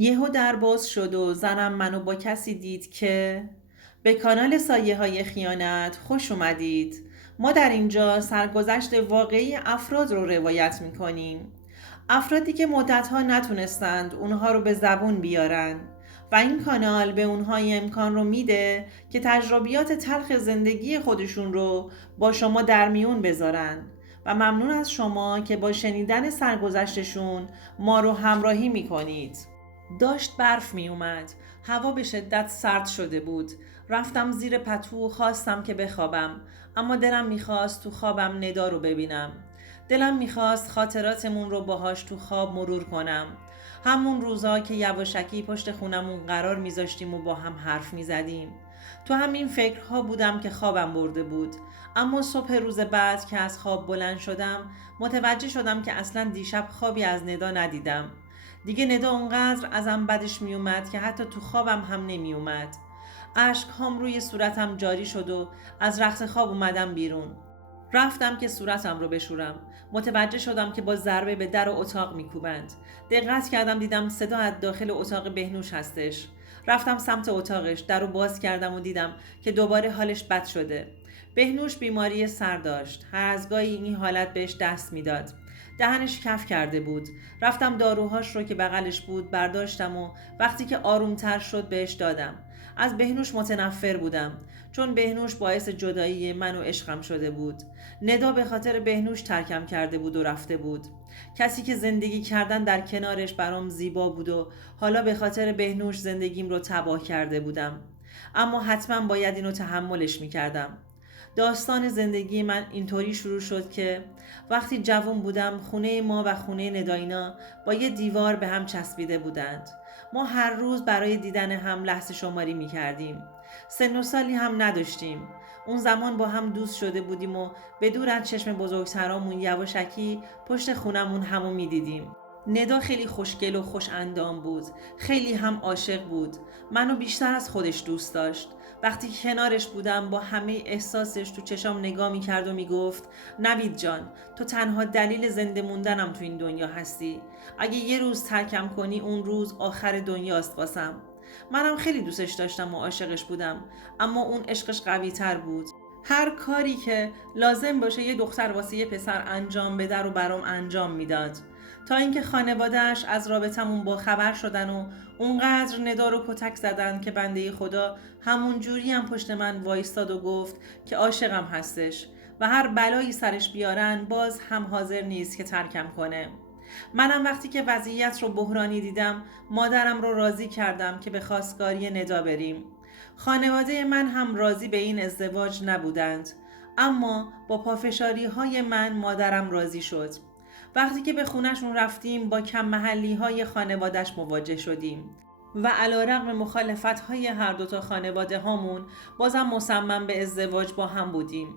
یهو در باز شد و زنم منو با کسی دید که به کانال سایه های خیانت خوش اومدید. ما در اینجا سرگذشت واقعی افراد رو روایت میکنیم. افرادی که مدتها نتونستند اونها رو به زبون بیارن و این کانال به اونها امکان رو میده که تجربیات تلخ زندگی خودشون رو با شما در میون بذارن و ممنون از شما که با شنیدن سرگذشتشون ما رو همراهی میکنید. داشت برف می اومد. هوا به شدت سرد شده بود. رفتم زیر پتو و خواستم که بخوابم، اما دلم میخواست تو خوابم ندا رو ببینم. دلم میخواست خاطراتمون رو باهاش تو خواب مرور کنم. همون روزا که یواشکی پشت خونمون قرار میذاشتیم و با هم حرف میزدیم. تو همین فکرها بودم که خوابم برده بود. اما صبح روز بعد که از خواب بلند شدم متوجه شدم که اصلا دیشب خوابی از ندا ندیدم. دیگه ندا اونقدر ازم بدش میومد که حتی تو خوابم هم نمیومد. اشک هم روی صورتم جاری شد و از رخت خواب اومدم بیرون. رفتم که صورتم رو بشورم. متوجه شدم که با ضربه به در اتاق میکوبند. دقت کردم دیدم صدا از داخل اتاق بهنوش هستش. رفتم سمت اتاقش، در رو باز کردم و دیدم که دوباره حالش بد شده. بهنوش بیماری سر داشت. هر از گاهی این حالت بهش دست میداد. دهنش کف کرده بود. رفتم داروهاش رو که بغلش بود برداشتم و وقتی که آرومتر شد بهش دادم. از بهنوش متنفر بودم، چون بهنوش باعث جدایی من و عشقم شده بود. ندا به خاطر بهنوش ترکم کرده بود و رفته بود. کسی که زندگی کردن در کنارش برام زیبا بود و حالا به خاطر بهنوش زندگیم رو تباه کرده بودم. اما حتما باید اینو تحملش میکردم. داستان زندگی من اینطوری شروع شد که وقتی جوان بودم خونه ما و خونه نداینا با یه دیوار به هم چسبیده بودند. ما هر روز برای دیدن هم لحظه شماری می کردیم. سن و سالی هم نداشتیم. اون زمان با هم دوست شده بودیم و به دور از چشم بزرگترامون یواشکی پشت خونمون همو می دیدیم. ندا خیلی خوشگل و خوش اندام بود. خیلی هم عاشق بود. منو بیشتر از خودش دوست داشت. وقتی کنارش بودم با همه احساسش تو چشام نگاه میکرد و میگفت نوید جان، تو تنها دلیل زنده موندنم تو این دنیا هستی. اگه یه روز ترکم کنی اون روز آخر دنیاست واسم. منم خیلی دوستش داشتم و عاشقش بودم، اما اون عشقش قوی تر بود. هر کاری که لازم باشه یه دختر واسه یه پسر انجام بده رو برام انجام میداد. تا اینکه خانواده‌اش از رابطمون با خبر شدن و اونقدر ندا رو کتک زدن که بنده خدا همون جوری هم پشت من وایستاد و گفت که عاشقم هستش و هر بلایی سرش بیارن باز هم حاضر نیست که ترکم کنه. منم وقتی که وضعیت رو بحرانی دیدم مادرم رو راضی کردم که به خواستگاری ندا بریم. خانواده من هم راضی به این ازدواج نبودند، اما با پافشاری های من مادرم راضی شد. وقتی که به خونهشون رفتیم با کم محلی های خانوادش مواجه شدیم و علیرغم مخالفت های هر دوتا خانواده هامون بازم مصمم به ازدواج با هم بودیم.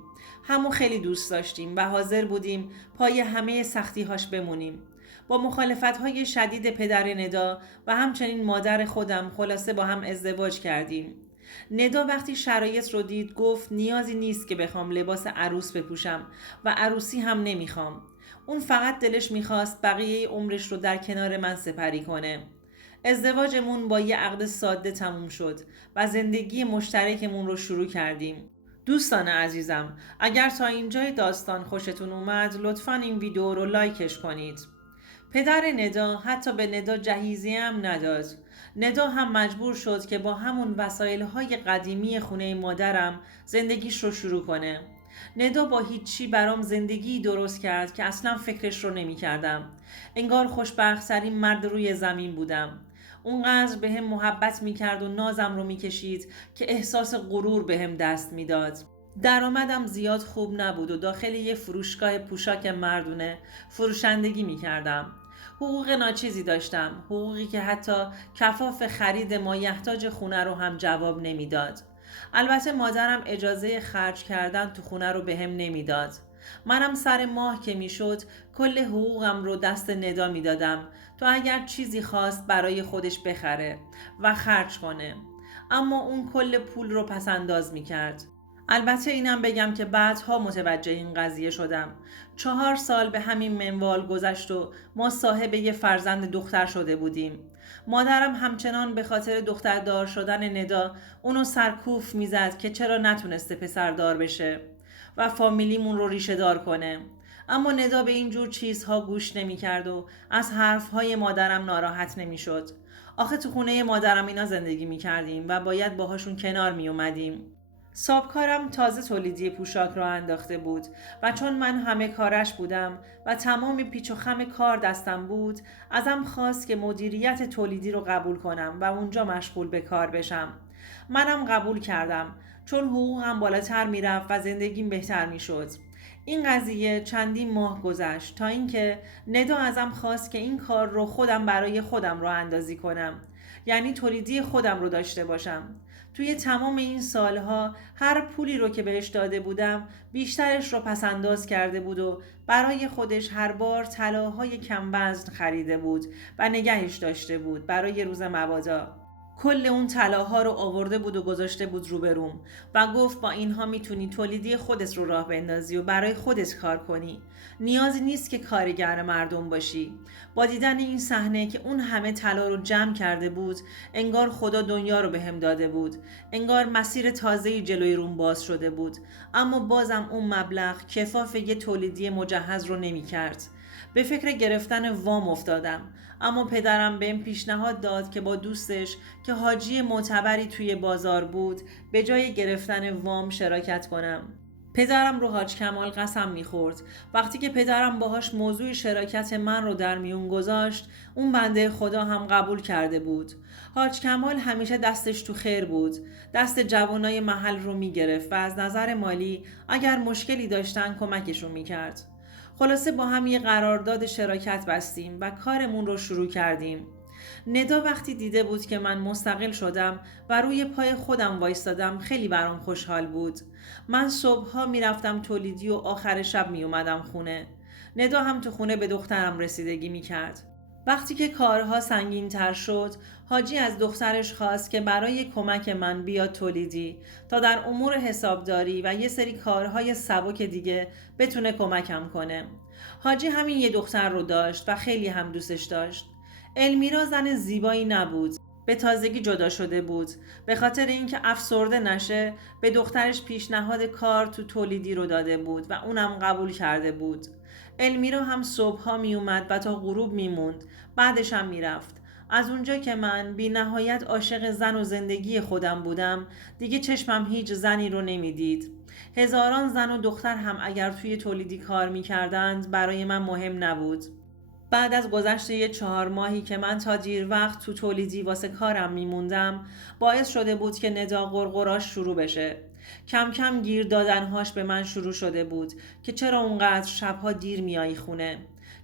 همو خیلی دوست داشتیم و حاضر بودیم پای همه سختی هاش بمونیم. با مخالفت های شدید پدر ندا و همچنین مادر خودم خلاصه با هم ازدواج کردیم. ندا وقتی شرایط رو دید گفت نیازی نیست که بخوام لباس عروس بپوشم و عروسی هم نمیخوام. اون فقط دلش میخواست بقیه عمرش رو در کنار من سپری کنه. ازدواجمون با یه عقد ساده تموم شد و زندگی مشترکمون رو شروع کردیم. دوستان عزیزم، اگر تا اینجای داستان خوشتون اومد لطفاً این ویدیو رو لایکش کنید. پدر ندا حتی به ندا جهیزیه هم نداد. ندا هم مجبور شد که با همون وسایل‌های قدیمی خونه مادرم زندگیش رو شروع کنه. ندا با هیچی برام زندگی درست کرد که اصلا فکرش رو نمی کردم. انگار خوشبخت‌ترین مرد روی زمین بودم. اونقدر به هم محبت می کرد و نازم رو می کشید که احساس غرور به هم دست می داد. درآمدم زیاد خوب نبود و داخل یه فروشگاه پوشاک مردونه فروشندگی می کردم. حقوق ناچیزی داشتم، حقوقی که حتی کفاف خرید مایحتاج خونه رو هم جواب نمیداد. البته مادرم اجازه خرج کردن تو خونه رو بهم نمیداد. منم سر ماه که میشد کل حقوقم رو دست ندا میدادم تا اگر چیزی خواست برای خودش بخره و خرج کنه. اما اون کل پول رو پس انداز میکرد. البته اینم بگم که بعدها متوجه این قضیه شدم. 4 سال به همین منوال گذشت و ما صاحب یه فرزند دختر شده بودیم. مادرم همچنان به خاطر دختردار شدن ندا اونو سرکوف میزد که چرا نتونسته پسردار بشه و فامیلیمون رو ریشه دار کنه. اما ندا به اینجور چیزها گوش نمیکرد و از حرفهای مادرم ناراحت نمیشد. آخه تو خونه مادرم اینا زندگی میکردیم و باید باهاشون کنار میومدیم. سابکارم تازه تولیدی پوشاک را انداخته بود و چون من همه کارش بودم و تمام پیچ و خم کار دستم بود، ازم خواست که مدیریت تولیدی رو قبول کنم و اونجا مشغول به کار بشم. منم قبول کردم چون حقوقم بالاتر میرفت و زندگیم بهتر میشد. این قضیه چندین ماه گذشت تا اینکه ندا ازم خواست که این کار رو خودم برای خودم راه اندازی کنم، یعنی تولیدی خودم رو داشته باشم. توی تمام این سالها هر پولی رو که بهش داده بودم بیشترش رو پسنداز کرده بود و برای خودش هر بار طلاهای کم وزن خریده بود و نگهش داشته بود برای روز مبادا. کل اون طلاها رو آورده بود و گذاشته بود روبروم و گفت با اینها میتونی تولیدی خودت رو راه بندازی و برای خودت کار کنی. نیازی نیست که کارگر مردم باشی. با دیدن این صحنه که اون همه طلا رو جمع کرده بود، انگار خدا دنیا رو بهم داده بود. انگار مسیر تازه‌ای جلوی روم باز شده بود. اما بازم اون مبلغ کفاف یه تولیدی مجهز رو نمی‌کرد. به فکر گرفتن وام افتادم، اما پدرم بهم پیشنهاد داد که با دوستش که حاجی معتبری توی بازار بود به جای گرفتن وام شراکت کنم. پدرم رو حاج کمال قسم میخورد. وقتی که پدرم باهاش موضوع شراکت من رو در میون گذاشت، اون بنده خدا هم قبول کرده بود. حاج کمال همیشه دستش تو خیر بود. دست جوانای محل رو میگرفت و از نظر مالی اگر مشکلی داشتن کمکشون میکرد. خلاصه با هم یه قرارداد شراکت بستیم و کارمون رو شروع کردیم. ندا وقتی دیده بود که من مستقل شدم و روی پای خودم وایستادم خیلی برام خوشحال بود. من صبحها میرفتم تولیدی و آخر شب میومدم خونه. ندا هم تو خونه به دخترم رسیدگی میکرد. وقتی که کارها سنگین تر شد، حاجی از دخترش خواست که برای کمک من بیاد تولیدی تا در امور حسابداری و یه سری کارهای سبک دیگه بتونه کمکم کنه. حاجی همین یه دختر رو داشت و خیلی هم دوستش داشت. المیرا زن زیبایی نبود. به تازگی جدا شده بود. به خاطر اینکه افسرده نشه به دخترش پیشنهاد کار تو تولیدی رو داده بود و اونم قبول کرده بود. المیرا هم صبحها می اومد و تا غروب می موند. بعدش هم می رفت. از اونجا که من بی نهایت عاشق زن و زندگی خودم بودم، دیگه چشمم هیچ زنی رو نمی دید. هزاران زن و دختر هم اگر توی تولیدی کار می کردند برای من مهم نبود. بعد از گذشت یه 4 ماهی که من تا دیر وقت تو تولیدی واسه کارم میموندم، باعث شده بود که ندا قرقراش شروع بشه. کم کم گیر دادنهاش به من شروع شده بود که چرا اونقدر شبها دیر میایی خونه؟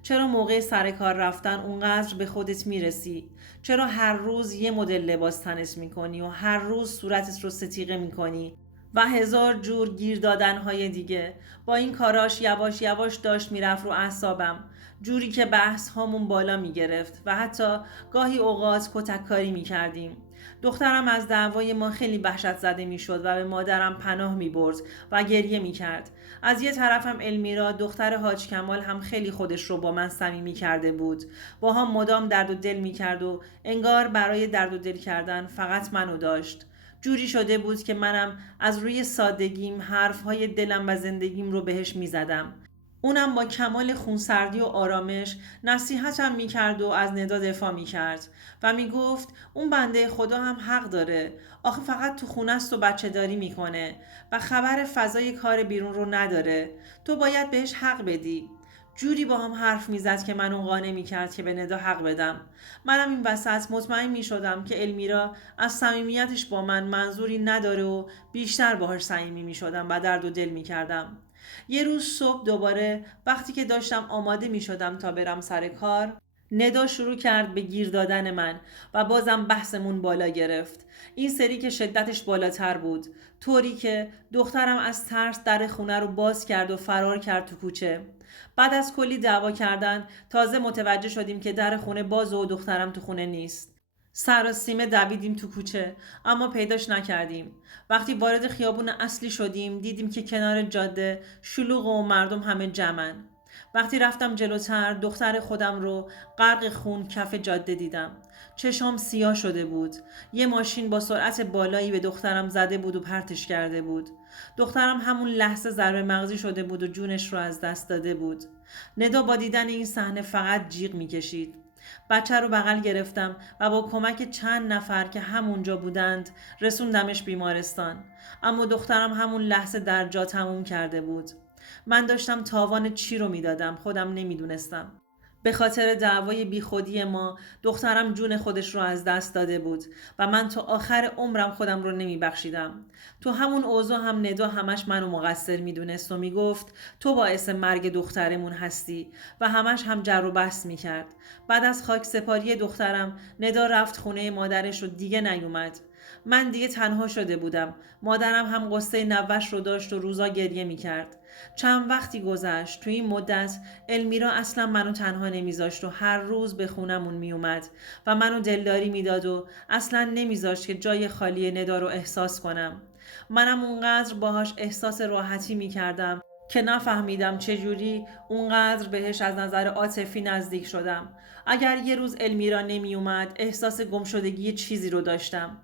چرا موقع سر کار رفتن اونقدر به خودت میرسی؟ چرا هر روز یه مدل لباس تنت میکنی و هر روز صورتت رو ستیقه میکنی؟ و هزار جور گیر دادنهای دیگه. با این کاراش یواش یواش داشت میرفت رو اعصابم، جوری که بحث هامون بالا میگرفت و حتی گاهی اوقات کتککاری میکردیم. دخترم از دعوای ما خیلی وحشت زده میشد و به مادرم پناه میبرد و گریه میکرد. از یه طرفم المیرا دختر حاج کمال هم خیلی خودش رو با من صمیمی کرده بود. با هم مدام درد و دل میکرد و انگار برای درد و دل کردن فقط منو داشت. جوری شده بود که منم از روی سادگیم حرفهای دلم و زندگیم رو بهش میزدم. اونم با کمال خونسردی و آرامش نصیحتم میکرد و از ندا دفاع میکرد و میگفت اون بنده خدا هم حق داره. آخه فقط تو خونه است و بچه داری میکنه و خبر فضای کار بیرون رو نداره. تو باید بهش حق بدی. جوری با هم حرف میزد که منو قانع میکرد که به ندا حق بدم. منم این وسط مطمئن میشدم که المیرا از صمیمیتش با من منظوری نداره و بیشتر باهاش صمیمی میشدم و درد و دل میکردم. یه روز صبح دوباره وقتی که داشتم آماده میشدم تا برم سر کار، ندا شروع کرد به گیر دادن من و بازم بحثمون بالا گرفت. این سری که شدتش بالاتر بود، طوری که دخترم از ترس در خونه رو باز کرد و فرار کرد تو کوچه. بعد از کلی دعوا کردن تازه متوجه شدیم که در خونه باز و دخترم تو خونه نیست. سراسیمه دویدیم تو کوچه اما پیداش نکردیم. وقتی وارد خیابون اصلی شدیم دیدیم که کنار جاده شلوغ و مردم همه جمعن. وقتی رفتم جلوتر دختر خودم رو غرق خون کف جاده دیدم. چشام سیاه شده بود. یه ماشین با سرعت بالایی به دخترم زده بود و پرتش کرده بود. دخترم همون لحظه ضربه مغزی شده بود و جونش رو از دست داده بود. ندا با دیدن این صحنه فقط جیغ میکشید. بچه رو بغل گرفتم و با کمک چند نفر که همونجا بودند رسوندمش بیمارستان. اما دخترم همون لحظه در جا تموم کرده بود. من داشتم تاوان چی رو میدادم خودم نمیدونستم. به خاطر دعوای بیخودی ما دخترم جون خودش رو از دست داده بود و من تا آخر عمرم خودم رو نمیبخشیدم. تو همون اوضاع هم ندا همش منو مقصر میدونست و میگفت تو باعث مرگ دخترمون هستی و همش هم جر و بحث میکرد. بعد از خاک سپاری دخترم ندا رفت خونه مادرش و دیگه نیومد. من دیگه تنها شده بودم. مادرم هم قصه نوش رو داشت و روزا گریه میکرد. چند وقتی گذشت. تو این مدت المیرا اصلا منو تنها نمیذاشت و هر روز به خونمون میومد و منو دلداری میداد و اصلا نمیذاشت که جای خالی ندا رو احساس کنم. منم اونقدر باهاش احساس راحتی میکردم که نفهمیدم چجوری اونقدر بهش از نظر عاطفی نزدیک شدم. اگر یه روز المیرا نمیومد احساس گمشدگی چیزی رو داشتم.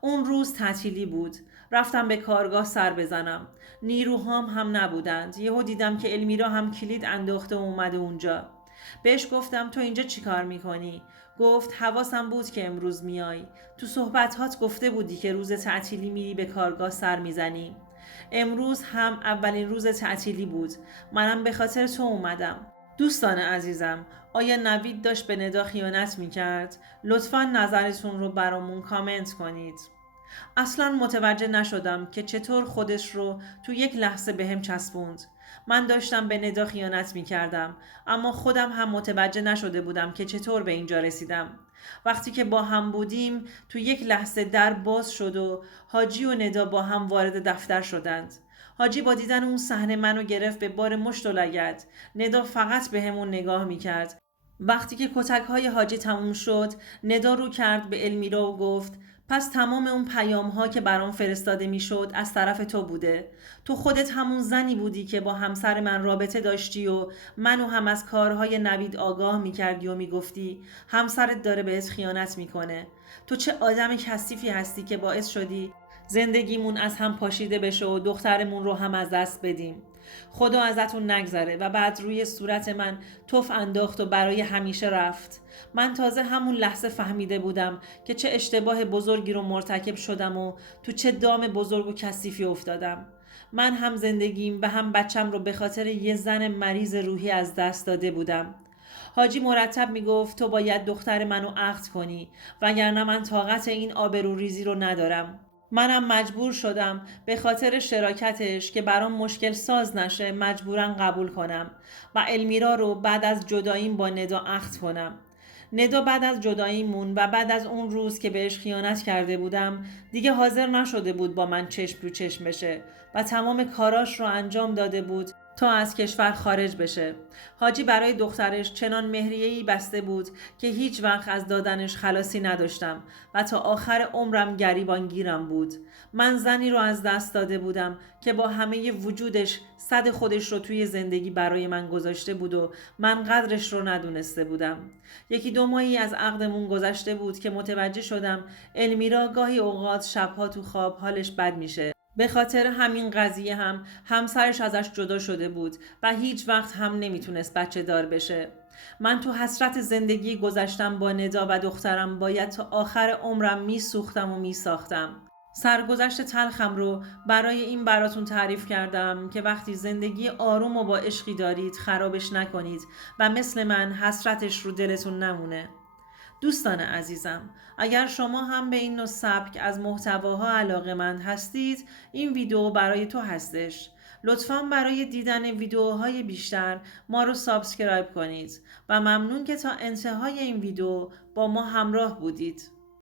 اون روز تعطیلی بود. رفتم به کارگاه سر بزنم. نیروهام هم نبودند. یهو دیدم که المیرا هم کلید انداخته و اومده اونجا. بهش گفتم تو اینجا چی کار میکنی؟ گفت حواسم بود که امروز میای. تو صحبتات گفته بودی که روز تعطیلی میری به کارگاه سر میزنی. امروز هم اولین روز تعطیلی بود. منم به خاطر تو اومدم. دوستان عزیزم، آیا نوید داشت به ندا خیانت میکرد؟ لطفاً نظرتون رو برامون کامنت کنید. اصلا متوجه نشدم که چطور خودش رو تو یک لحظه بهم چسبوند. من داشتم به ندا خیانت میکردم اما خودم هم متوجه نشده بودم که چطور به اینجا رسیدم. وقتی که با هم بودیم تو یک لحظه در باز شد و حاجی و ندا با هم وارد دفتر شدند. حاجی با دیدن اون صحنه منو گرفت به بار مشت و لگد. ندا فقط به همون نگاه میکرد. وقتی که کتک های حاجی تموم شد ندا رو کرد به المیرا و گفت پس تمام اون پیام ها که برام فرستاده میشد از طرف تو بوده. تو خودت همون زنی بودی که با همسر من رابطه داشتی و منو هم از کارهای نوید آگاه میکردی و میگفتی همسرت داره بهت خیانت میکنه. تو چه آدم کثیفی هستی که باعث شدی زندگیمون از هم پاشیده بشه و دخترمون رو هم از دست بدیم. خدا ازتون نگذره. و بعد روی صورت من تف انداخت و برای همیشه رفت. من تازه همون لحظه فهمیده بودم که چه اشتباه بزرگی رو مرتکب شدم و تو چه دام بزرگ و کثیفی افتادم. من هم زندگیم و هم بچم رو به خاطر یه زن مریض روحی از دست داده بودم. حاجی مرتب میگفت تو باید دختر منو عقد کنی وگرنه من طاقت این آبروریزی رو ندارم. منم مجبور شدم به خاطر شراکتش که برام مشکل ساز نشه مجبورم قبول کنم و المیرا رو بعد از جداییم با ندا عقد کنم. ندا بعد از جداییمون و بعد از اون روز که بهش خیانت کرده بودم دیگه حاضر نشده بود با من چشم تو چشم بشه و تمام کاراش رو انجام داده بود تا از کشور خارج بشه. حاجی برای دخترش چنان مهریه‌ای بسته بود که هیچ وقت از دادنش خلاصی نداشتم و تا آخر عمرم گریبانگیرم بود. من زنی رو از دست داده بودم که با همه وجودش صد خودش رو توی زندگی برای من گذاشته بود و من قدرش رو ندونسته بودم. یکی دو ماهی از عقدمون گذشته بود که متوجه شدم المیرا گاهی اوقات شبها تو خواب حالش بد میشه. به خاطر همین قضیه هم همسرش ازش جدا شده بود و هیچ وقت هم نمیتونست بچه دار بشه. من تو حسرت زندگی گذشتم با ندا و دخترم باید تا آخر عمرم میسوختم و میساختم. سرگذشت تلخم رو برای این براتون تعریف کردم که وقتی زندگی آروم و با عشقی دارید خرابش نکنید و مثل من حسرتش رو دلتون نمونه. دوستان عزیزم، اگر شما هم به این نوع سبک از محتواها علاقه‌مند هستید این ویدیو برای تو هستش. لطفاً برای دیدن ویدیوهای بیشتر ما رو سابسکرایب کنید و ممنون که تا انتهای این ویدیو با ما همراه بودید.